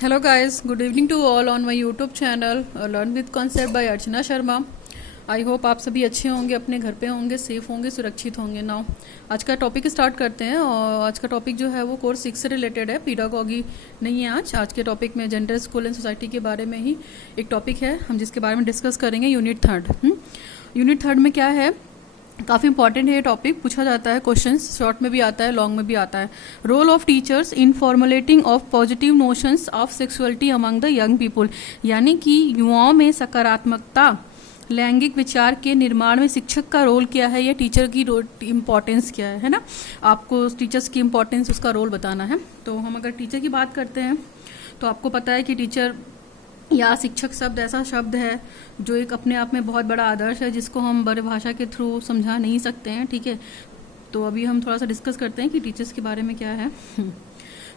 Hello guys, good evening to all on my YouTube channel Learn with Concept by Archana Sharma. I hope आप सभी अच्छे होंगे, अपने घर पे होंगे, सेफ होंगे, सुरक्षित होंगे। नाउ आज का टॉपिक स्टार्ट करते हैं। और आज का टॉपिक जो है वो कोर्स 6 से रिलेटेड है, पीडागॉगी नहीं है। आज के टॉपिक में जेंडर, स्कूल एंड सोसाइटी के बारे में ही एक टॉपिक है हम जिसके बारे में डिस्कस करेंगे। Unit third. यूनिट थर्ड में क्या है, काफ़ी इंपॉर्टेंट है ये टॉपिक, पूछा जाता है क्वेश्चंस, शॉर्ट में भी आता है, लॉन्ग में भी आता है। Role of teachers in formulating of positive notions of sexuality among the young people, यानी कि युवाओं में सकारात्मकता लैंगिक विचार के निर्माण में शिक्षक का रोल क्या है, या टीचर की इम्पोर्टेंस क्या है ना। आपको टीचर्स की इम्पोर्टेंस, उसका रोल बताना है। तो हम अगर टीचर की बात करते हैं तो आपको पता है कि टीचर या शिक्षक शब्द ऐसा शब्द है जो एक अपने आप में बहुत बड़ा आदर्श है, जिसको हम बड़े भाषा के थ्रू समझा नहीं सकते हैं। ठीक है, तो अभी हम थोड़ा सा डिस्कस करते हैं कि टीचर्स के बारे में क्या है।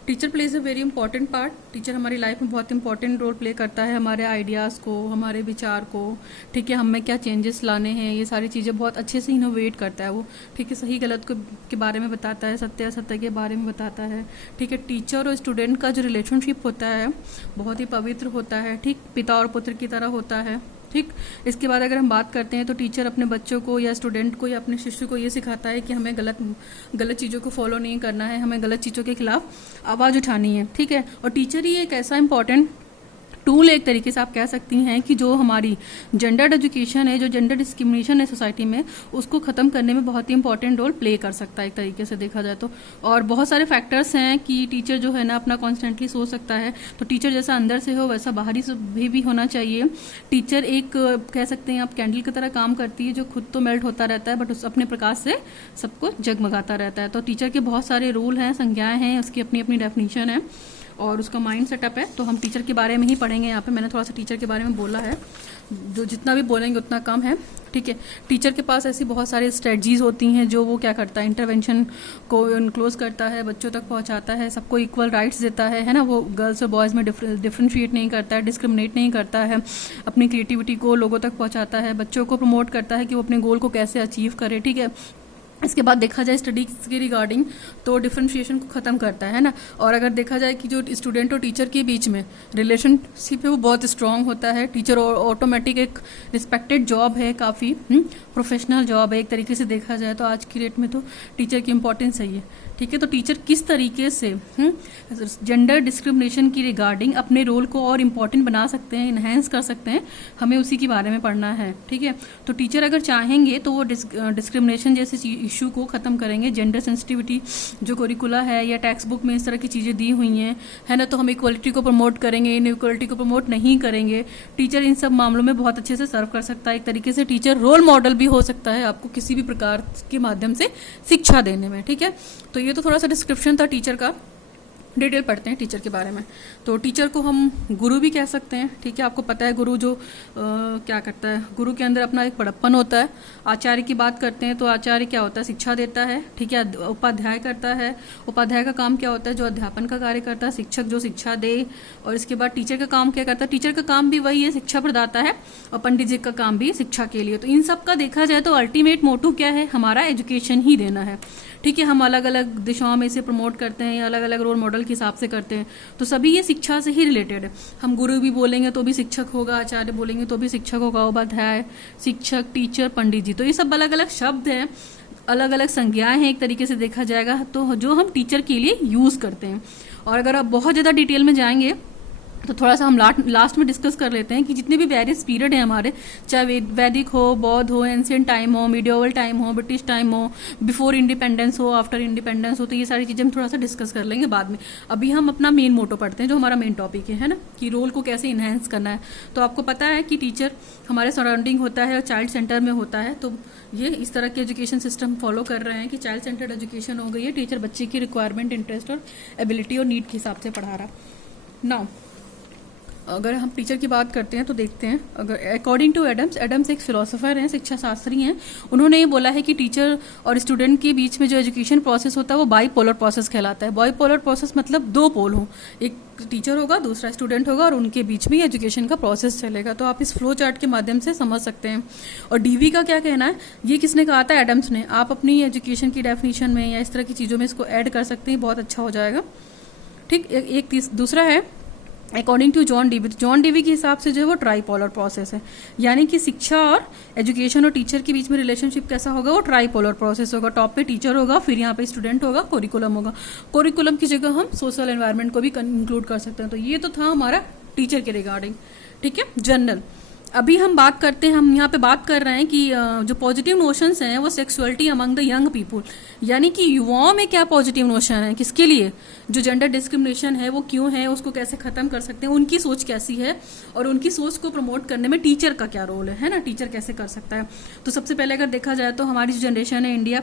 Teacher plays a very important part. Teacher हमारी लाइफ में बहुत इंपॉर्टेंट रोल प्ले करता है, हमारे आइडियाज़ को, हमारे विचार को, ठीक है, हमें क्या चेंजेस लाने हैं, ये सारी चीज़ें बहुत अच्छे से इनोवेट करता है वो। ठीक है, सही गलत के बारे में बताता है, सत्य असत्य के बारे में बताता है। ठीक है, टीचर और स्टूडेंट का जो रिलेशनशिप होता है बहुत ही पवित्र होता है, ठीक, पिता और पुत्र की तरह होता है। ठीक, इसके बाद अगर हम बात करते हैं तो टीचर अपने बच्चों को या स्टूडेंट को या अपने शिष्य को ये सिखाता है कि हमें गलत चीज़ों को फॉलो नहीं करना है, हमें गलत चीज़ों के खिलाफ आवाज़ उठानी है। ठीक है, और टीचर ही एक ऐसा इंपॉर्टेंट टूल, एक तरीके से आप कह सकती हैं कि जो हमारी जेंडर एजुकेशन है, जो जेंडर डिस्क्रिमिनेशन है सोसाइटी में, उसको ख़त्म करने में बहुत ही इंपॉर्टेंट रोल प्ले कर सकता है एक तरीके से देखा जाए तो। और बहुत सारे फैक्टर्स हैं कि टीचर जो है ना अपना कॉन्स्टेंटली सोच सकता है। तो टीचर जैसा अंदर से हो वैसा बाहरी से भी होना चाहिए। टीचर एक कह सकते हैं आप कैंडल की तरह काम करती है, जो खुद तो मेल्ट होता रहता है बट उस अपने प्रकाश से सबको जगमगाता रहता है। तो टीचर के बहुत सारे रोल हैं, संज्ञाएँ हैं, उसकी अपनी अपनी डेफिनेशन है और उसका माइंड सेटअप है। तो हम टीचर के बारे में ही पढ़ेंगे यहाँ पे। मैंने थोड़ा सा टीचर के बारे में बोला है, जो जितना भी बोलेंगे उतना कम है। ठीक है, टीचर के पास ऐसी बहुत सारी स्ट्रेटजीज होती हैं जो वो क्या करता है, इंटरवेंशन को इनक्लोज करता है, बच्चों तक पहुँचाता है, सबको इक्वल राइट्स देता है ना। वो गर्ल्स और बॉयज़ में डिफ्रेंशिएट नहीं करता है, डिस्क्रिमिनेट नहीं करता है, अपनी क्रिएटिविटी को लोगों तक पहुँचाता है, बच्चों को प्रमोट करता है कि वो अपने गोल को कैसे अचीव करे। ठीक है, इसके बाद देखा जाए स्टडीज़ के रिगार्डिंग तो डिफ्रेंशिएशन को ख़त्म करता है ना। और अगर देखा जाए कि जो स्टूडेंट और टीचर के बीच में रिलेशनशिप है वो बहुत स्ट्रांग होता है। टीचर ऑटोमेटिक एक रिस्पेक्टेड जॉब है, काफ़ी प्रोफेशनल जॉब है एक तरीके से देखा जाए तो। आज की डेट में तो टीचर की इम्पोर्टेंस है ये। ठीक है, तो टीचर किस तरीके से जेंडर डिस्क्रिमिनेशन की रिगार्डिंग अपने रोल को और इम्पॉर्टेंट बना सकते हैं, इन्हेंस कर सकते हैं, हमें उसी के बारे में पढ़ना है। ठीक है, तो टीचर अगर चाहेंगे तो वो डिस्क्रिमिनेशन जैसे इशू को ख़त्म करेंगे। जेंडर सेंसिटिविटी जो करिकुला है या टेक्स्ट बुक में इस तरह की चीज़ें दी हुई हैं, है ना, तो हम इक्वलिटी को प्रमोट करेंगे, इनइक्वलिटी को प्रमोट नहीं करेंगे। टीचर इन सब मामलों में बहुत अच्छे से सर्व कर सकता है। एक तरीके से टीचर रोल मॉडल भी हो सकता है आपको किसी भी प्रकार के माध्यम से शिक्षा देने में। ठीक है, तो ये तो थोड़ा सा डिस्क्रिप्शन था टीचर का। डिटेल पढ़ते हैं टीचर के बारे में। तो टीचर को हम गुरु भी कह सकते हैं। ठीक है, आपको पता है गुरु जो क्या करता है, गुरु के अंदर अपना एक बड़प्पन होता है। आचार्य की बात करते हैं तो आचार्य क्या होता है, शिक्षा देता है। ठीक है, उपाध्याय करता है, उपाध्याय का काम क्या होता है, जो अध्यापन का कार्य करता है। शिक्षक जो शिक्षा दे। और इसके बाद टीचर का काम क्या करता है, टीचर का काम भी वही है, शिक्षा प्रदाता है। और पंडित जी का काम भी शिक्षा के लिए। तो इन सब का देखा जाए तो अल्टीमेट मोटिव क्या है, हमारा एजुकेशन ही देना है। ठीक है, हम अलग अलग दिशाओं में इसे प्रमोट करते हैं या अलग अलग रोल मॉडल के हिसाब से करते हैं, तो सभी ये शिक्षा से ही रिलेटेड है। हम गुरु भी बोलेंगे तो भी शिक्षक होगा, आचार्य बोलेंगे तो भी शिक्षक होगा, उपाध्याय, शिक्षक, टीचर, पंडित जी, तो ये सब अलग अलग शब्द हैं, अलग अलग संज्ञाएं हैं एक तरीके से देखा जाएगा, तो जो हम टीचर के लिए यूज़ करते हैं। और अगर आप बहुत ज़्यादा डिटेल में जाएंगे तो थोड़ा सा हम लास्ट में डिस्कस कर लेते हैं कि जितने भी वेरियस पीरियड हैं हमारे, चाहे वैदिक हो, बौद्ध हो, एंशिएंट टाइम हो, मीडियोवल टाइम हो, ब्रिटिश टाइम हो, बिफोर इंडिपेंडेंस हो, आफ्टर इंडिपेंडेंस हो, तो ये सारी चीज़ें हम थोड़ा सा डिस्कस कर लेंगे बाद में। अभी हम अपना मेन मोटो पढ़ते हैं, जो हमारा मेन टॉपिक है ना, कि रोल को कैसे इन्हेंस करना है। तो आपको पता है कि टीचर हमारे सराउंडिंग होता है और चाइल्ड सेंटर में होता है। तो ये इस तरह के एजुकेशन सिस्टम फॉलो कर रहे हैं कि चाइल्ड सेंटर्ड एजुकेशन हो गई है, टीचर बच्चे की रिक्वायरमेंट, इंटरेस्ट और एबिलिटी और नीड के हिसाब से पढ़ा रहा। नाउ अगर हम टीचर की बात करते हैं तो देखते हैं, अगर अकॉर्डिंग टू एडम्स एक फिलोसोफर हैं, शिक्षा शास्त्री हैं, उन्होंने ये बोला है कि टीचर और स्टूडेंट के बीच में जो एजुकेशन प्रोसेस होता है वो बाईपोलर प्रोसेस कहलाता है। बाईपोलर प्रोसेस मतलब दो पोल हो, एक टीचर होगा, दूसरा स्टूडेंट होगा, और उनके बीच में एजुकेशन का प्रोसेस चलेगा। तो आप इस फ्लो चार्ट के माध्यम से समझ सकते हैं। और डीवी का क्या कहना है, ये किसने कहा था, एडम्स ने। आप अपनी एजुकेशन की डेफिनेशन में या इस तरह की चीज़ों में इसको ऐड कर सकते हैं, बहुत अच्छा हो जाएगा। ठीक, एक दूसरा है अकॉर्डिंग टू जॉन डीवी के हिसाब से जो है वो ट्राईपोलर प्रोसेस है, यानी कि शिक्षा और एजुकेशन और टीचर के बीच में रिलेशनशिप कैसा होगा, वो ट्राईपोलर प्रोसेस होगा। टॉप पे टीचर होगा, फिर यहाँ पे स्टूडेंट होगा, कोरिकुलम होगा। कोरिकुलम की जगह हम सोशल एनवायरनमेंट को भी इंक्लूड कर सकते हैं। तो ये तो था हमारा टीचर के रिगार्डिंग, ठीक है, जनरल। अभी हम बात करते हैं, हम यहाँ पे बात कर रहे हैं कि जो पॉजिटिव नोशंस हैं वो sexuality among the young people, यानी कि युवाओं में क्या पॉजिटिव नोशन है, किसके लिए, जो जेंडर डिस्क्रिमिनेशन है वो क्यों है, उसको कैसे खत्म कर सकते हैं, उनकी सोच कैसी है, और उनकी सोच को प्रमोट करने में टीचर का क्या रोल है ना, टीचर कैसे कर सकता है। तो सबसे पहले अगर देखा जाए तो हमारी जो जनरेशन है इंडिया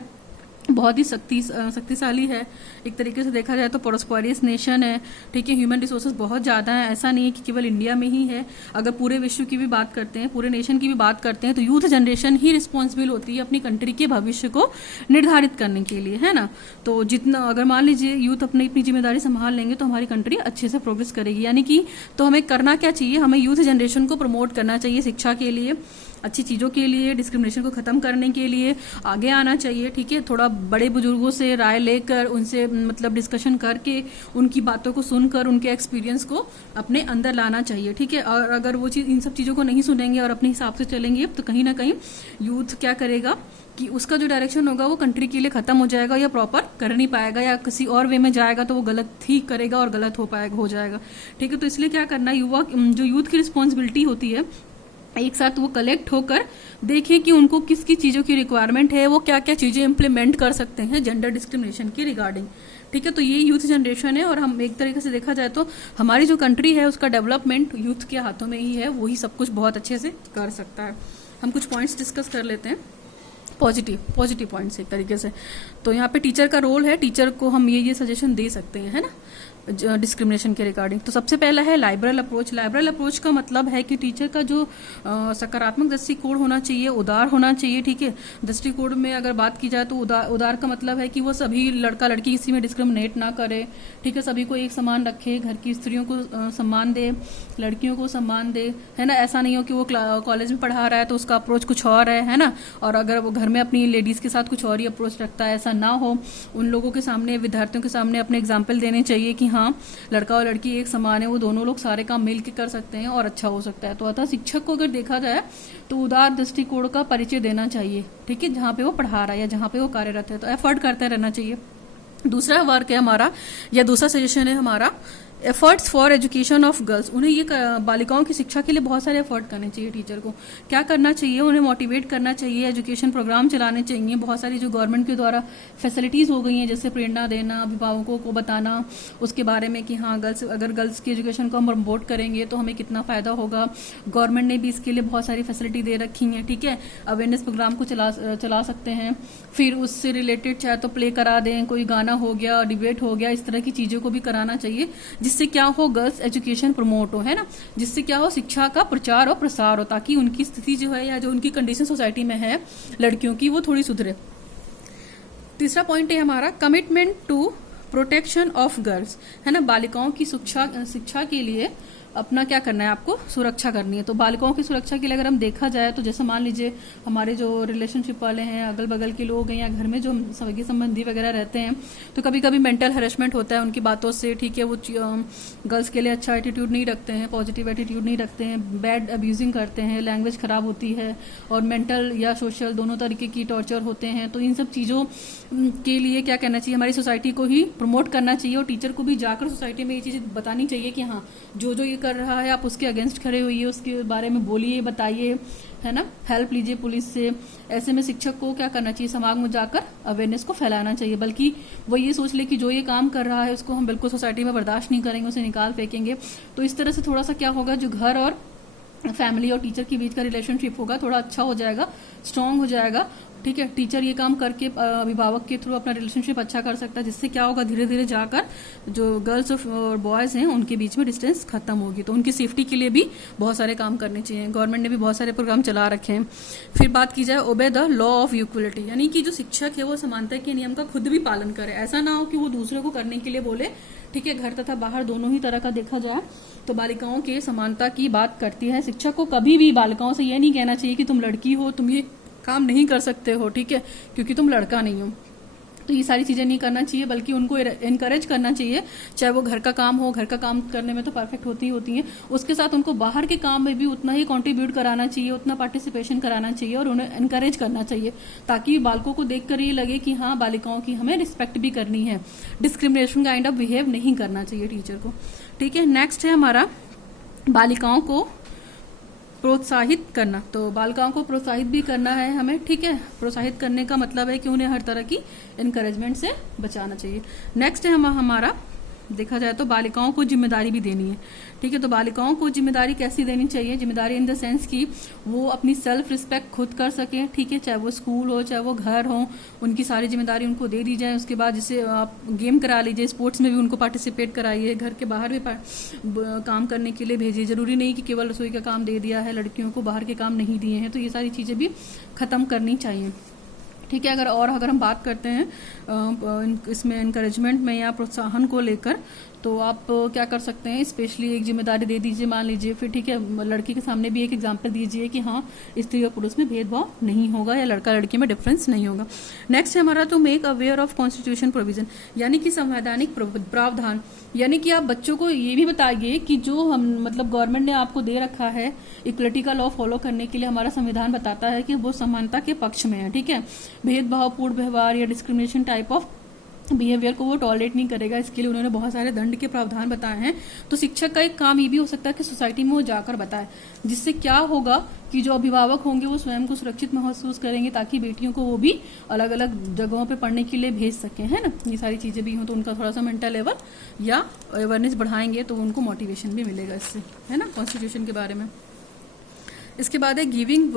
बहुत ही शक्तिशाली है, एक तरीके से देखा जाए तो प्रोस्पेरियस नेशन है, ठीक है, ह्यूमन रिसोर्सेज बहुत ज़्यादा है। ऐसा नहीं है कि केवल इंडिया में ही है, अगर पूरे विश्व की भी बात करते हैं, पूरे नेशन की भी बात करते हैं, तो यूथ जनरेशन ही रिस्पॉन्सिबल होती है अपनी कंट्री के भविष्य को निर्धारित करने के लिए, है ना। तो जितना अगर मान लीजिए यूथ अपनी जिम्मेदारी संभाल लेंगे तो हमारी कंट्री अच्छे से प्रोग्रेस करेगी। यानी कि तो हमें करना क्या चाहिए, हमें यूथ जनरेशन को प्रमोट करना चाहिए शिक्षा के लिए, अच्छी चीज़ों के लिए, डिस्क्रिमिनेशन को ख़त्म करने के लिए आगे आना चाहिए, ठीक है। थोड़ा बड़े बुजुर्गों से राय लेकर, उनसे मतलब डिस्कशन करके, उनकी बातों को सुनकर, उनके एक्सपीरियंस को अपने अंदर लाना चाहिए, ठीक है। और अगर वो चीज़, इन सब चीज़ों को नहीं सुनेंगे और अपने हिसाब से चलेंगे तो कहीं ना कहीं यूथ क्या करेगा कि उसका जो डायरेक्शन होगा वो कंट्री के लिए ख़त्म हो जाएगा, या प्रॉपर कर नहीं पाएगा, या किसी और वे में जाएगा तो वो गलत ही करेगा और गलत हो जाएगा, ठीक है। तो इसलिए क्या करना है, युवा जो यूथ की रिस्पॉन्सिबिलिटी होती है, एक साथ वो कलेक्ट होकर देखें कि उनको किस किस चीज़ों की रिक्वायरमेंट है, वो क्या क्या चीज़ें इंप्लीमेंट कर सकते हैं जेंडर डिस्क्रिमिनेशन के रिगार्डिंग, ठीक है। तो ये यूथ जनरेशन है, और हम एक तरीके से देखा जाए तो हमारी जो कंट्री है उसका डेवलपमेंट यूथ के हाथों में ही है, वही सब कुछ बहुत अच्छे से कर सकता है। हम कुछ पॉइंट्स डिस्कस कर लेते हैं, पॉजिटिव पॉइंट्स एक तरीके से। तो यहाँ पे टीचर का रोल है, टीचर को हम ये सजेशन दे सकते हैं, है ना, डिस्क्रिमिनेशन के रिगार्डिंग। तो सबसे पहला है लाइबरल अप्रोच। लाइबरल अप्रोच का मतलब है कि टीचर का जो सकारात्मक दृष्टिकोण होना चाहिए, उदार होना चाहिए, ठीक है। दृष्टिकोण में अगर बात की जाए तो उदार का मतलब है कि वो सभी लड़का लड़की किसी में डिस्क्रिमिनेट ना करे, ठीक है, सभी को एक समान रखे, घर की स्त्रियों को सम्मान दे, लड़कियों को सम्मान दे, है ना। ऐसा नहीं हो कि वो कॉलेज में पढ़ा रहा है तो उसका अप्रोच कुछ और है ना, और अगर वो घर में अपनी लेडीज़ के साथ कुछ और ही अप्रोच रखता है, ऐसा ना हो। उन लोगों के सामने, विद्यार्थियों के सामने अपने एग्जाम्पल देने चाहिए कि हाँ, लड़का और लड़की एक समान है, वो दोनों लोग सारे काम मिल के कर सकते हैं और अच्छा हो सकता है। तो अतः शिक्षक को अगर देखा जाए तो उदार दृष्टिकोण का परिचय देना चाहिए, ठीक है, जहाँ पे वो पढ़ा रहा है या जहाँ पे वो कार्यरत है, तो एफर्ट करते रहना चाहिए। दूसरा वर्क है हमारा, या दूसरा सजेशन है हमारा, efforts for education of girls. उन्हें ये बालिकाओं की शिक्षा के लिए बहुत सारे एफर्ट करने चाहिए। टीचर को क्या करना चाहिए, उन्हें मोटिवेट करना चाहिए, एजुकेशन प्रोग्राम चलाने चाहिए। बहुत सारी जो गवर्नमेंट के द्वारा फैसिलिटीज़ हो गई हैं, जैसे प्रेरणा देना, अभिभावकों को बताना उसके बारे में कि हाँ, अगर गर्ल्स की एजुकेशन को हम प्रमोट करेंगे तो हमें कितना फ़ायदा होगा। गवर्नमेंट ने भी इसके लिए बहुत सारी फैसिलिटी दे रखी हैं, ठीक है। अवेयरनेस प्रोग्राम को चला सकते हैं। फिर उससे रिलेटेड चाहे तो प्ले करा दें, कोई गाना हो गया, डिबेट हो गया, इस तरह की चीज़ों को भी कराना चाहिए, जिससे क्या हो, गर्ल्स एजुकेशन प्रमोट हो, है ना, जिससे क्या हो, शिक्षा का प्रचार और प्रसार हो, ताकि उनकी स्थिति जो है या जो उनकी कंडीशन सोसाइटी में है लड़कियों की, वो थोड़ी सुधरे। तीसरा पॉइंट है हमारा commitment to protection of girls, है ना। बालिकाओं की शिक्षा के लिए अपना क्या करना है, आपको सुरक्षा करनी है। तो बालिकाओं की सुरक्षा के लिए अगर हम देखा जाए तो जैसे मान लीजिए हमारे जो रिलेशनशिप वाले हैं, अगल बगल के लोग हैं, या घर में जो सगी संबंधी वगैरह रहते हैं, तो कभी कभी मेंटल हरेसमेंट होता है उनकी बातों से, ठीक है। वो गर्ल्स के लिए अच्छा एटीट्यूड नहीं रखते हैं, पॉजिटिव एटीट्यूड नहीं रखते हैं, बैड अब्यूजिंग करते हैं, लैंग्वेज खराब होती है, और मेंटल या सोशल दोनों तरीके की टॉर्चर होते हैं। तो इन सब चीज़ों के लिए क्या करना चाहिए, हमारी सोसाइटी को ही प्रमोट करना चाहिए, और टीचर को भी जाकर सोसाइटी में ये चीज़ बतानी चाहिए कि हाँ, जो ये कर रहा है आप उसके अगेंस्ट खड़े होइए, उसके बारे में बोलिए, बताइए, है ना, हेल्प लीजिए पुलिस से। ऐसे में शिक्षक को क्या करना चाहिए, समाज में जाकर अवेयरनेस को फैलाना चाहिए, बल्कि वो ये सोच ले कि जो ये काम कर रहा है उसको हम बिल्कुल सोसाइटी में बर्दाश्त नहीं करेंगे, उसे निकाल फेंकेंगे। तो इस तरह से थोड़ा सा क्या होगा, जो घर और फैमिली और टीचर के बीच का रिलेशनशिप होगा थोड़ा अच्छा हो जाएगा, स्ट्रांग हो जाएगा, ठीक है। टीचर ये काम करके अभिभावक के थ्रू अपना रिलेशनशिप अच्छा कर सकता है, जिससे क्या होगा, धीरे धीरे जाकर जो गर्ल्स और बॉयज़ हैं उनके बीच में डिस्टेंस खत्म होगी। तो उनकी सेफ्टी के लिए भी बहुत सारे काम करने चाहिए, गवर्नमेंट ने भी बहुत सारे प्रोग्राम चला रखे हैं। फिर बात की जाए obey the law of equality, यानी कि जो शिक्षक है वो समानता के नियम का खुद भी पालन करे। ऐसा ना हो कि वो दूसरे को करने के लिए बोले, ठीक है। घर तथा बाहर दोनों ही तरह का देखा जाए तो बालिकाओं के समानता की बात करती है। शिक्षक को कभी भी बालिकाओं से यह नहीं कहना चाहिए कि तुम लड़की हो, तुम ये काम नहीं कर सकते हो, ठीक है, क्योंकि तुम लड़का नहीं हो। तो ये सारी चीज़ें नहीं करना चाहिए, बल्कि उनको इनकरेज करना चाहिए। चाहे वो घर का काम हो, घर का काम करने में तो परफेक्ट होती ही होती हैं, उसके साथ उनको बाहर के काम में भी उतना ही कंट्रीब्यूट कराना चाहिए, उतना पार्टिसिपेशन कराना चाहिए और उन्हें इनकरेज करना चाहिए, ताकि बालकों को देखकर ये लगे कि हाँ, बालिकाओं की हमें रिस्पेक्ट भी करनी है, डिस्क्रिमिनेशन काइंड ऑफ बिहेव नहीं करना चाहिए टीचर को। ठीक है, नेक्स्ट है हमारा बालिकाओं को प्रोत्साहित करना। तो बालिकाओं को प्रोत्साहित भी करना है हमें। ठीक है, प्रोत्साहित करने का मतलब है कि उन्हें हर तरह की इनकरेजमेंट से बचाना चाहिए। नेक्स्ट है हमारा देखा जाए तो बालिकाओं को जिम्मेदारी भी देनी है। ठीक है, तो बालिकाओं को जिम्मेदारी कैसी देनी चाहिए? जिम्मेदारी इन द सेंस कि वो अपनी सेल्फ रिस्पेक्ट खुद कर सकें। ठीक है, चाहे वो स्कूल हो, चाहे वो घर हो, उनकी सारी जिम्मेदारी उनको दे दी जाए। उसके बाद जैसे आप गेम करा लीजिए, स्पोर्ट्स में भी उनको पार्टिसिपेट कराइए, घर के बाहर भी काम करने के लिए भेजिए। जरूरी नहीं कि केवल रसोई का काम दे दिया है, लड़कियों को बाहर के काम नहीं दिए हैं, तो ये सारी चीज़ें भी खत्म करनी चाहिए। ठीक है, अगर हम बात करते हैं इसमें इनकरेजमेंट में या प्रोत्साहन को लेकर, तो आप क्या कर सकते हैं, स्पेशली एक जिम्मेदारी दे दीजिए मान लीजिए, फिर ठीक है लड़की के सामने भी एक एग्जाम्पल दीजिए कि हाँ, स्त्री और पुरुष में भेदभाव नहीं होगा या लड़का लड़की में डिफरेंस नहीं होगा। नेक्स्ट है हमारा तो make aware of constitution provision, यानी कि संवैधानिक प्रावधान, यानी कि आप बच्चों को ये भी बताइए कि जो हम मतलब गवर्नमेंट ने आपको दे रखा है इक्वलिटी का लॉ फॉलो करने के लिए, हमारा संविधान बताता है कि वो समानता के पक्ष में है। ठीक है, भेदभावपूर्ण व्यवहार या डिस्क्रिमिनेशन टाइप ऑफ बिहेवियर को वो टॉलरेट नहीं करेगा। इसके लिए उन्होंने बहुत सारे दंड के प्रावधान बताए हैं। तो शिक्षक का एक काम ये भी हो सकता है कि सोसाइटी में वो जाकर बताए, जिससे क्या होगा कि जो अभिभावक होंगे वो स्वयं को सुरक्षित महसूस करेंगे, ताकि बेटियों को वो भी अलग अलग जगहों पे पढ़ने के लिए भेज सकें, है ना। ये सारी चीजें भी हों तो उनका थोड़ा सा मेंटल लेवल या अवेयरनेस बढ़ाएंगे तो उनको मोटिवेशन भी मिलेगा इससे, है ना, कॉन्स्टिट्यूशन के बारे में। इसके बाद है giving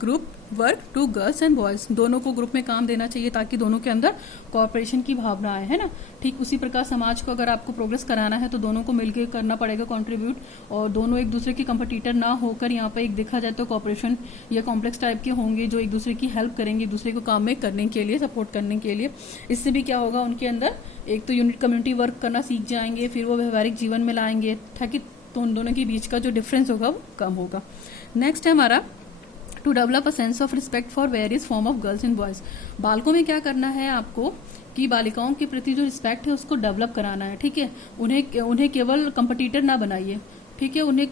group work to girls and boys, दोनों को ग्रुप में काम देना चाहिए ताकि दोनों के अंदर कोऑपरेशन की भावना आए, है ना। ठीक उसी प्रकार समाज को अगर आपको प्रोग्रेस कराना है तो दोनों को मिलकर करना पड़ेगा कंट्रीब्यूट, और दोनों एक दूसरे के कंपटीटर ना होकर यहाँ पे एक देखा जाए तो कोऑपरेशन या कॉम्प्लेक्स टाइप के होंगे जो एक दूसरे की हेल्प करेंगे, एक दूसरे को काम में करने के लिए, सपोर्ट करने के लिए। इससे भी क्या होगा, उनके अंदर एक तो यूनिट कम्युनिटी वर्क करना सीख जाएंगे, फिर वो व्यवहारिक जीवन में लाएंगे ताकि तो उन दोनों के बीच का जो डिफरेंस होगा वो कम होगा। नेक्स्ट है हमारा to develop a sense of respect for various form of girls and boys. बालकों में क्या करना है आपको कि बालिकाओं के प्रति जो रिस्पेक्ट है उसको डेवलप कराना है। ठीक है, उन्हें केवल कंपटीटर ना बनाइए। ठीक है, उन्हें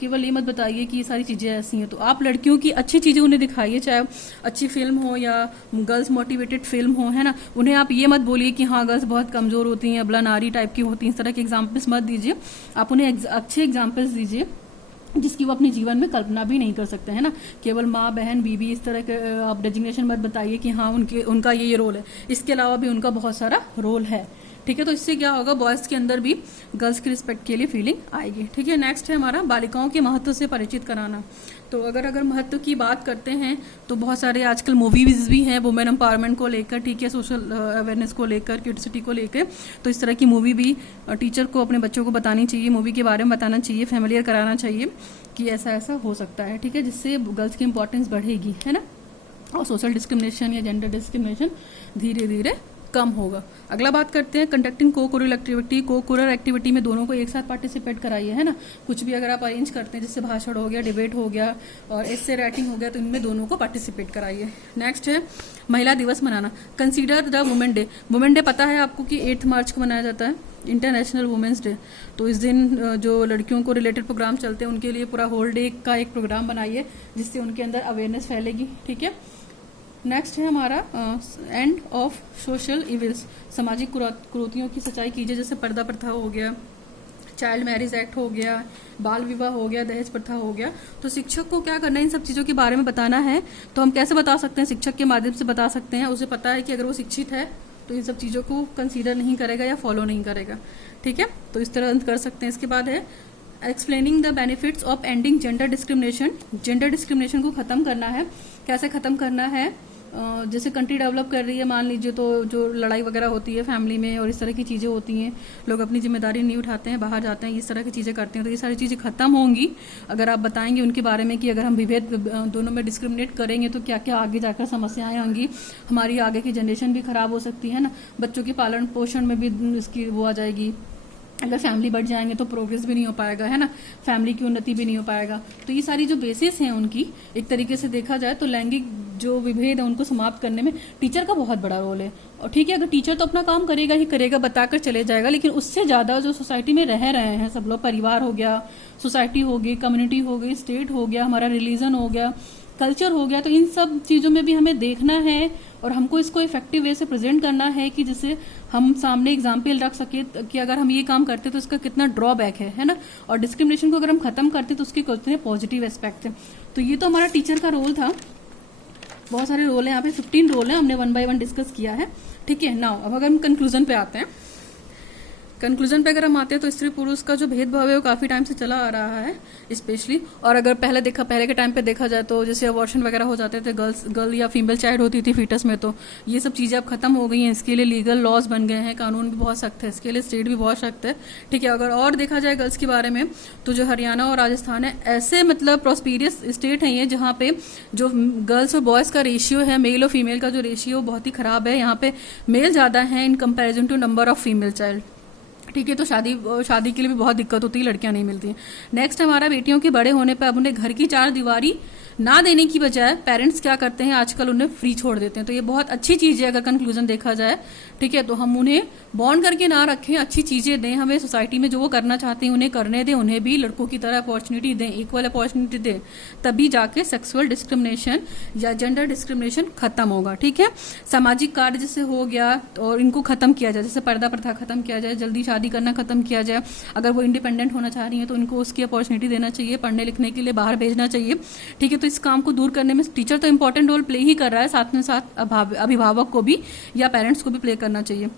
केवल ये मत बताइए कि ये सारी चीजें ऐसी हैं। तो आप लड़कियों की अच्छी चीजें उन्हें दिखाइए, चाहे अच्छी फिल्म हो या गर्ल्स मोटिवेटेड फिल्म हो, है ना। उन्हें आप ये मत बोलिए कि हाँ गर्ल्स बहुत कमजोर होती हैं, अबला नारी टाइप की होती हैं, इस तरह के एग्जाम्पल्स मत दीजिए। आप उन्हें अच्छे एग्जाम्पल्स दीजिए जिसकी वो अपने जीवन में कल्पना भी नहीं कर सकते, है ना। केवल माँ बहन बीबी इस तरह के आप डेजिग्नेशन मत बताइए कि हाँ उनका ये रोल है, इसके अलावा भी उनका बहुत सारा रोल है। ठीक है, तो इससे क्या होगा, बॉयज के अंदर भी गर्ल्स की रिस्पेक्ट के लिए फीलिंग आएगी। ठीक है, नेक्स्ट है हमारा बालिकाओं के महत्व से परिचित कराना। तो अगर महत्व की बात करते हैं तो बहुत सारे आजकल मूवीज भी हैं वुमेन एम्पावरमेंट को लेकर, ठीक है, सोशल अवेयरनेस को लेकर, क्यूटसिटी को लेकर। तो इस तरह की मूवी भी टीचर को अपने बच्चों को बतानी चाहिए, मूवी के बारे में बताना चाहिए, फैमिलियर कराना चाहिए कि ऐसा ऐसा हो सकता है। ठीक है, जिससे गर्ल्स की इंपॉर्टेंस बढ़ेगी, है ना, और सोशल डिस्क्रिमिनेशन या जेंडर डिस्क्रिमिनेशन धीरे धीरे कम होगा। अगला बात करते हैं conducting co-curricular activity. Co-curricular activity में दोनों को एक साथ पार्टिसिपेट कराइए, है ना। कुछ भी अगर आप अरेंज करते हैं, जैसे भाषण हो गया, डिबेट हो गया और एस्से राइटिंग हो गया, तो इनमें दोनों को पार्टिसिपेट कराइए। नेक्स्ट है महिला दिवस मनाना। Consider the women day. Women day पता है आपको कि 8 मार्च को मनाया जाता है, इंटरनेशनल वुमेन्स डे। तो इस दिन जो लड़कियों को रिलेटेड प्रोग्राम चलते हैं उनके लिए पूरा होल डे का एक प्रोग्राम बनाइए जिससे उनके अंदर अवेयरनेस फैलेगी। ठीक है, नेक्स्ट है हमारा एंड ऑफ सोशल इविल्स। सामाजिक कुरीतियों की सच्चाई कीजिए, जैसे पर्दा प्रथा हो गया, चाइल्ड मैरिज एक्ट हो गया, बाल विवाह हो गया, दहेज प्रथा हो गया। तो शिक्षक को क्या करना है, इन सब चीज़ों के बारे में बताना है। तो हम कैसे बता सकते हैं, शिक्षक के माध्यम से बता सकते हैं। उसे पता है कि अगर वो शिक्षित है तो इन सब चीज़ों को कंसीडर नहीं करेगा या फॉलो नहीं करेगा। ठीक है, तो इस तरह कर सकते हैं। इसके बाद है explaining the benefits of ending gender discrimination. Gender discrimination को खत्म करना है। कैसे खत्म करना है, जैसे कंट्री डेवलप कर रही है मान लीजिए, तो जो लड़ाई वगैरह होती है फैमिली में और इस तरह की चीज़ें होती हैं, लोग अपनी जिम्मेदारी नहीं उठाते हैं, बाहर जाते हैं, इस तरह की चीज़ें करते हैं, तो ये सारी चीज़ें खत्म होंगी अगर आप बताएंगे उनके बारे में कि अगर हम विभेद दोनों में डिस्क्रिमिनेट करेंगे तो क्या क्या आगे जाकर समस्याएं आएंगी, हमारी आगे की जनरेशन भी खराब हो सकती है ना, बच्चों के पालन पोषण में भी इसकी वो आ जाएगी। अगर फैमिली बढ़ जाएंगे तो प्रोग्रेस भी नहीं हो पाएगा, है ना, फैमिली की उन्नति भी नहीं हो पाएगा। तो ये सारी जो बेसिस हैं उनकी, एक तरीके से देखा जाए तो लैंगिक जो विभेद है उनको समाप्त करने में टीचर का बहुत बड़ा रोल है। और ठीक है, अगर टीचर तो अपना काम करेगा ही करेगा, बताकर चले जाएगा, लेकिन उससे ज़्यादा जो सोसाइटी में रह रहे हैं सब लोग, परिवार हो गया, सोसाइटी हो गई, कम्युनिटी हो गई, स्टेट हो गया, हमारा रिलीजन हो गया, कल्चर हो गया, तो इन सब चीज़ों में भी हमें देखना है और हमको इसको इफेक्टिव वे से प्रेजेंट करना है कि जिससे हम सामने एग्जाम्पल रख सके कि अगर हम ये काम करते तो इसका कितना ड्रॉबैक है ना। और डिस्क्रिमिनेशन को अगर हम खत्म करते तो उसके कितने पॉजिटिव एस्पेक्ट है। तो ये तो हमारा टीचर का रोल था। बहुत सारे रोल हैं यहाँ पे, 15 रोल हैं, हमने 1 बाय 1 डिस्कस किया है। ठीक है, नाउ अब अगर हम कंक्लूजन पे आते हैं। कंक्लूजन पे अगर हम आते हैं तो स्त्री पुरुष का जो भेदभाव है वो काफ़ी टाइम से चला आ रहा है स्पेशली। और अगर पहले के टाइम पे देखा जाए तो जैसे अबॉर्शन वगैरह हो जाते थे, गर्ल या फीमेल चाइल्ड होती थी फीटस में, तो ये सब चीज़ें अब खत्म हो गई हैं। इसके लिए लीगल लॉज बन गए हैं, कानून भी बहुत सख्त है, इसके लिए स्टेट भी बहुत सख्त है। ठीक है, अगर और देखा जाए गर्ल्स के बारे में तो जो हरियाणा और राजस्थान है, ऐसे मतलब प्रॉस्पेरियस स्टेट हैं ये, जहाँ पे जो गर्ल्स और बॉयज़ का रेशियो है, मेल और फीमेल का जो रेशियो बहुत ही ख़राब है। यहाँ पे मेल ज़्यादा है in comparison to number of female child. ठीक है, तो शादी के लिए भी बहुत दिक्कत होती है, लड़कियां नहीं मिलती हैं। नेक्स्ट हमारा बेटियों के बड़े होने पर अब उन्हें घर की 4 दीवारी ना देने की बजाय पेरेंट्स क्या करते हैं आजकल, उन्हें फ्री छोड़ देते हैं। तो ये बहुत अच्छी चीज़ है अगर कंक्लूजन देखा जाए। ठीक है, तो हम उन्हें बॉन्ड करके ना रखें, अच्छी चीज़ें दें, हमें सोसाइटी में जो वो करना चाहते हैं उन्हें करने दें, उन्हें भी लड़कों की तरह अपॉर्चुनिटी दें, इक्वल अपॉर्चुनिटी दें, तभी जाके सेक्सुअल डिस्क्रिमिनेशन या जेंडर डिस्क्रिमिनेशन खत्म होगा। ठीक है, सामाजिक कार्य जैसे हो गया और इनको खत्म किया जाए, जैसे पर्दा प्रथा खत्म किया जाए, जल्दी शादी करना खत्म किया जाए। अगर वो इंडिपेंडेंट होना चाह रही है तो उनको उसकी अपॉर्चुनिटी देना चाहिए, पढ़ने लिखने के लिए बाहर भेजना चाहिए। ठीक है, तो इस काम को दूर करने में टीचर तो इंपॉर्टेंट रोल प्ले ही कर रहा है, साथ में साथ अभिभावक को भी या पेरेंट्स को भी प्ले करना चाहिए।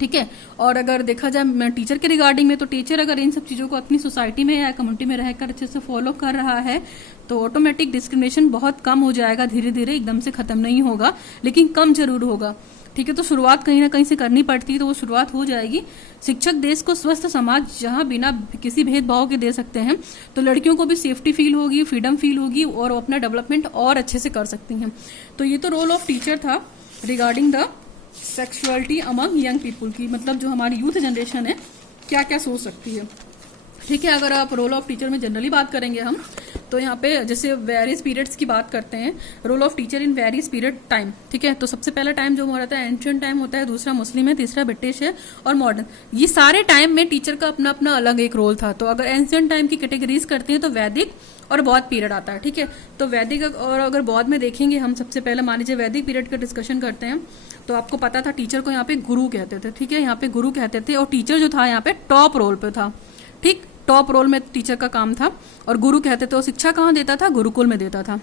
ठीक है, और अगर देखा जाए टीचर के रिगार्डिंग में, तो टीचर अगर इन सब चीज़ों को अपनी सोसाइटी में या कम्युनिटी में रहकर अच्छे से फॉलो कर रहा है तो ऑटोमेटिक डिस्क्रिमिनेशन बहुत कम हो जाएगा, धीरे धीरे, एकदम से खत्म नहीं होगा लेकिन कम जरूर होगा। ठीक है, तो शुरुआत कहीं ना कहीं से करनी पड़ती है, तो वो शुरुआत हो जाएगी। शिक्षक देश को स्वस्थ समाज जहां बिना किसी भेदभाव के दे सकते हैं, तो लड़कियों को भी सेफ्टी फील होगी, फ्रीडम फील होगी और वो अपना डेवलपमेंट और अच्छे से कर सकती हैं। तो ये तो रोल ऑफ टीचर था regarding the sexuality among young people की, मतलब जो हमारी यूथ जनरेशन है क्या क्या सोच सकती है। ठीक है, अगर आप रोल ऑफ टीचर में जनरली बात करेंगे हम, तो यहाँ पे जैसे वेरियस पीरियड्स की बात करते हैं, role of teacher in various period time. ठीक है, तो सबसे पहला टाइम जो हमारा था एंशिएंट टाइम होता है, दूसरा मुस्लिम है, तीसरा ब्रिटिश है और मॉडर्न। ये सारे टाइम में टीचर का अपना अपना अलग एक रोल था। तो अगर एंशिएंट टाइम की कैटेगरीज करते हैं तो वैदिक और बौद्ध पीरियड आता है। ठीक है, तो वैदिक और अगर बौद्ध में देखेंगे हम, सबसे पहले मान लीजिए वैदिक पीरियड का डिस्कशन करते हैं, तो आपको पता था टीचर को यहाँ पे गुरु कहते थे। ठीक है, यहाँ पे गुरु कहते थे और टीचर जो था यहाँ पे टॉप रोल पे था। ठीक, टॉप रोल में टीचर का काम था और गुरु कहते थे। और शिक्षा कहाँ देता था? गुरुकुल में देता था।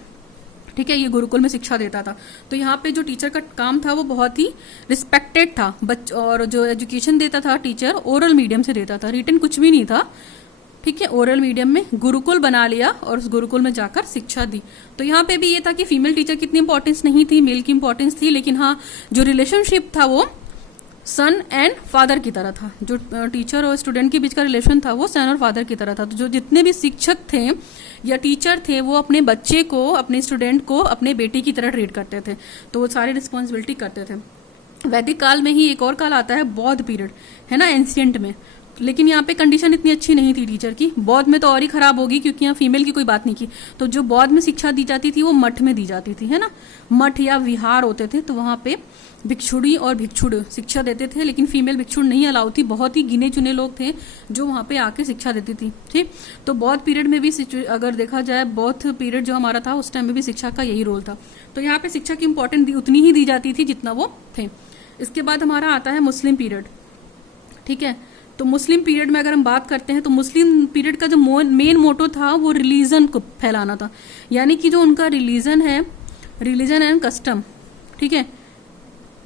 ठीक है, ये गुरुकुल में शिक्षा देता था। तो यहाँ पे जो टीचर का काम था वो बहुत ही रिस्पेक्टेड था। और जो एजुकेशन देता था टीचर ओरल मीडियम से देता था, रिटन कुछ भी नहीं था। ठीक है, ओरल मीडियम में गुरुकुल बना लिया और उस गुरुकुल में जाकर शिक्षा दी। तो यहाँ पे भी ये था कि फीमेल टीचर की इतनी इंपॉर्टेंस नहीं थी, मेल की इंपॉर्टेंस थी, लेकिन हाँ जो रिलेशनशिप था वो सन एंड फादर की तरह था। जो टीचर और स्टूडेंट के बीच का रिलेशन था वो सन और फादर की तरह था। तो जो जितने भी शिक्षक थे या टीचर थे वो अपने बच्चे को, अपने स्टूडेंट को अपने बेटी की तरह ट्रीट करते थे, तो वो सारी रिस्पॉन्सिबिलिटी करते थे। वैदिक काल में ही एक और काल आता है बौद्ध पीरियड, है ना, एंशिएंट में, लेकिन यहाँ पे कंडीशन इतनी अच्छी नहीं थी टीचर की। बौद्ध में तो और ही खराब होगी क्योंकि यहाँ फीमेल की कोई बात नहीं की। तो जो बौद्ध में शिक्षा दी जाती थी वो मठ में दी जाती थी, है ना, मठ या विहार होते थे, तो वहाँ पे भिक्षुड़ी और भिक्षुड़ शिक्षा देते थे, लेकिन फीमेल भिक्षुड़ नहीं अलाउ थी। बहुत ही गिने चुने लोग थे जो वहाँ पे आके शिक्षा देती थी। ठीक, तो बौद्ध पीरियड में भी अगर देखा जाए, बौद्ध पीरियड जो हमारा था उस टाइम में भी शिक्षा का यही रोल था। तो यहाँ पे शिक्षा की इंपॉर्टेंस उतनी ही दी जाती थी जितना वो थे। इसके बाद हमारा आता है मुस्लिम पीरियड। ठीक है, तो मुस्लिम पीरियड में अगर हम बात करते हैं तो मुस्लिम पीरियड का जो मेन मोटो था वो रिलीजन को फैलाना था, यानी कि जो उनका रिलीजन है, रिलीजन एंड कस्टम, ठीक है,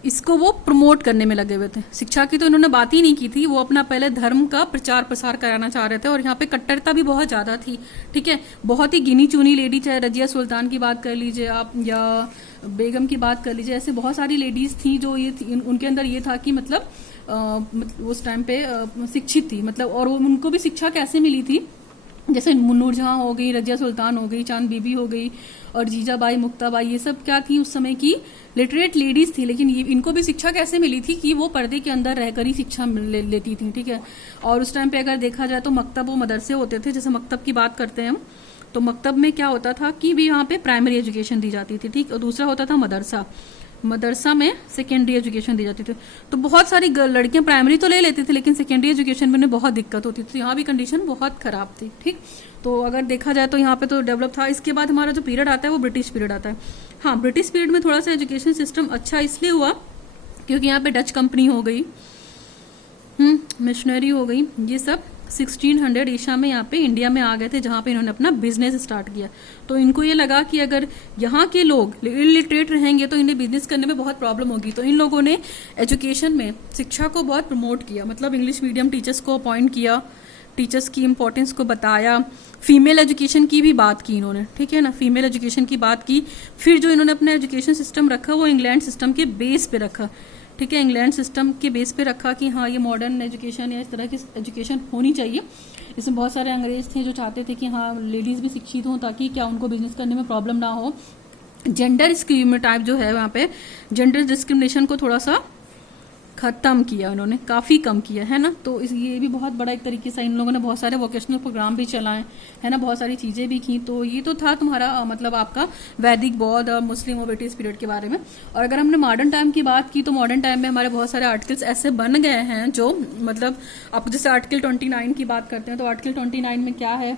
इसको वो प्रमोट करने में लगे हुए थे। शिक्षा की तो इन्होंने बात ही नहीं की थी, वो अपना पहले धर्म का प्रचार प्रसार कराना चाह रहे थे और यहाँ पे कट्टरता भी बहुत ज़्यादा थी। ठीक है, बहुत ही गिनी चुनी लेडी, चाहे रजिया सुल्तान की बात कर लीजिए आप या बेगम की बात कर लीजिए, ऐसे बहुत सारी लेडीज़ थी जो उनके अंदर ये था कि मतलब उस टाइम पे शिक्षित थी, मतलब, और उनको भी शिक्षा कैसे मिली थी, जैसे नूरजहां हो गई, रजिया सुल्तान हो गई, चांद बीबी हो गई और जीजाबाई, मुक्ताबाई, ये सब क्या थी उस समय की लिटरेट लेडीज थी। लेकिन इनको भी शिक्षा कैसे मिली थी कि वो पर्दे के अंदर रहकर ही शिक्षा लेती थी। ठीक है, और उस टाइम पे अगर देखा जाए तो मकतब व मदरसे होते थे, जैसे मकतब की बात करते हैं हम, तो मकतब में क्या होता था कि भी यहाँ पे प्राइमरी एजुकेशन दी जाती थी, ठीक, और दूसरा होता था मदरसा, मदरसा में सेकेंडरी एजुकेशन दी जाती थी। तो बहुत सारी लड़कियां प्राइमरी तो ले लेती थी, लेकिन सेकेंडरी एजुकेशन में उन्हें बहुत दिक्कत होती थी, यहाँ भी कंडीशन बहुत खराब थी, ठीक। तो अगर देखा जाए तो यहाँ पे तो डेवलप था। इसके बाद हमारा जो पीरियड आता है वो ब्रिटिश पीरियड आता है। हाँ, ब्रिटिश पीरियड में थोड़ा सा एजुकेशन सिस्टम अच्छा इसलिए हुआ क्योंकि यहाँ पे डच कंपनी हो गई, मिशनरी हो गई, ये सब 1600 ईसा में यहाँ पे इंडिया में आ गए थे, जहाँ पे इन्होंने अपना बिजनेस स्टार्ट किया। तो इनको ये लगा कि अगर यहाँ के लोग इलिटरेट रहेंगे तो इन्हें बिजनेस करने में बहुत प्रॉब्लम होगी। तो इन लोगों ने एजुकेशन में शिक्षा को बहुत प्रमोट किया, मतलब इंग्लिश मीडियम टीचर्स को अपॉइंट किया, टीचर्स की इंपॉर्टेंस को बताया, फीमेल एजुकेशन की भी बात की इन्होंने, ठीक है ना, फीमेल एजुकेशन की बात की। फिर जो इन्होंने अपना एजुकेशन सिस्टम रखा वो इंग्लैंड सिस्टम के बेस पे रखा, ठीक है, इंग्लैंड सिस्टम के बेस पे रखा कि हाँ ये मॉडर्न एजुकेशन या इस तरह की एजुकेशन होनी चाहिए। इसमें बहुत सारे अंग्रेज थे जो चाहते थे कि हाँ लेडीज भी शिक्षित हों ताकि क्या उनको बिजनेस करने में प्रॉब्लम ना हो। जेंडर स्टीरियोटाइप जो है वहाँ पे जेंडर डिस्क्रिमिनेशन को थोड़ा सा खत्म किया उन्होंने, काफ़ी कम किया है ना। तो ये भी बहुत बड़ा एक तरीके से इन लोगों ने बहुत सारे वोकेशनल प्रोग्राम भी चलाए है ना, बहुत सारी चीज़ें भी की। तो ये तो था तुम्हारा मतलब आपका वैदिक, बौद्ध और मुस्लिम और ब्रिटिश पीरियड के बारे में। और अगर हमने मॉडर्न टाइम की बात की तो मॉडर्न टाइम में हमारे बहुत सारे आर्टिकल्स ऐसे बन गए हैं जो मतलब आप जैसे आर्टिकल 29 की बात करते हैं तो आर्टिकल 29 में क्या है,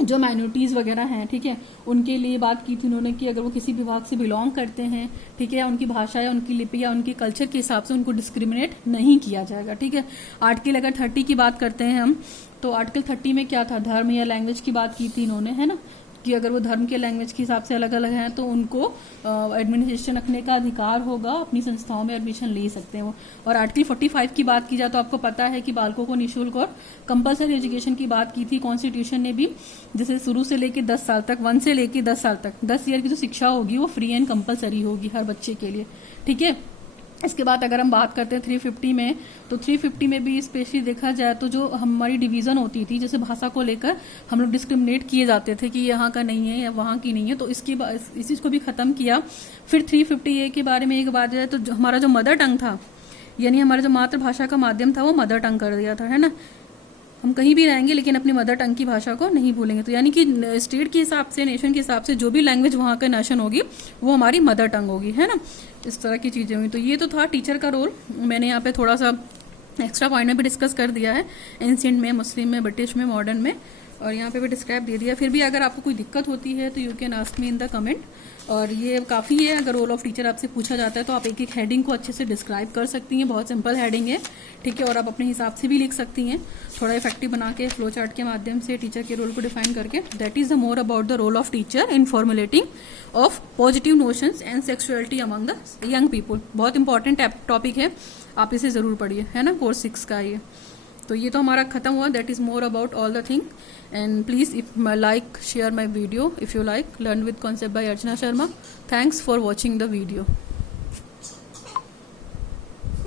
जो माइनॉरिटीज़ वगैरह हैं, ठीक है, उनके लिए बात की थी उन्होंने कि अगर वो किसी विभाग से बिलोंग करते हैं, ठीक है, या उनकी भाषा या उनकी लिपि या उनके कल्चर के हिसाब से उनको डिस्क्रिमिनेट नहीं किया जाएगा, ठीक है। आर्टिकल अगर 30 की बात करते हैं हम तो आर्टिकल 30 में क्या था, धर्म या लैंग्वेज की बात की थी इन्होंने, है ना, कि अगर वो धर्म के लैंग्वेज के हिसाब से अलग अलग हैं तो उनको एडमिनिस्ट्रेशन रखने का अधिकार होगा, अपनी संस्थाओं में एडमिशन ले सकते हैं वो। और आर्टिकल 45 की बात की जाए तो आपको पता है कि बालकों को निःशुल्क और कंपलसरी एजुकेशन की बात की थी कॉन्स्टिट्यूशन ने भी, जैसे शुरू से लेकर 10 साल तक, 1 से लेकर 10 साल तक 10 ईयर की जो शिक्षा होगी वो फ्री एंड कंपलसरी होगी हर बच्चे के लिए, ठीक है। इसके बाद अगर हम बात करते हैं 350 में, तो 350 में भी स्पेशली देखा जाए तो जो हमारी डिवीज़न होती थी, जैसे भाषा को लेकर हम लोग डिस्क्रिमिनेट किए जाते थे कि यहाँ का नहीं है या वहाँ की नहीं है, तो इस चीज़ को भी ख़त्म किया। फिर 350A के बारे में एक बात है तो हमारा जो मदर टंग था, यानी हमारा जो मातृभाषा का माध्यम था वो मदर टंग कर दिया था, है ना। हम कहीं भी रहेंगे लेकिन अपनी मदर टंग की भाषा को नहीं भूलेंगे। तो यानी कि स्टेट के हिसाब से, नेशन के हिसाब से जो भी लैंग्वेज वहाँ का नेशन होगी वो हमारी मदर टंग होगी, है ना। इस तरह की चीज़ें हुई। तो ये तो था टीचर का रोल, मैंने यहाँ पे थोड़ा सा एक्स्ट्रा पॉइंट में भी डिस्कस कर दिया है, एंशिएंट में, मुस्लिम में, ब्रिटिश में, मॉडर्न में, और यहाँ पे भी डिस्क्राइब दे दिया। फिर भी अगर आपको कोई दिक्कत होती है तो you can ask me in the comment. और ये काफ़ी है, अगर रोल ऑफ टीचर आपसे पूछा जाता है तो आप एक एक हेडिंग को अच्छे से डिस्क्राइब कर सकती हैं, बहुत सिंपल हेडिंग है, ठीक है, और आप अपने हिसाब से भी लिख सकती हैं, थोड़ा इफेक्टिव बना के फ्लो चार्ट के माध्यम से टीचर के रोल को डिफाइन करके। That is the more about the role of teacher in formulating of positive notions and sexuality among the young people. बहुत इंपॉर्टेंट टॉपिक है, आप इसे ज़रूर पढ़िए, है ना, कोर्स 6 का ये। तो ये तो हमारा खत्म हुआ, that is more about all the thing. And please if like, share my video if you like. Learn with concept bye Archana Sharma. Thanks for watching the video.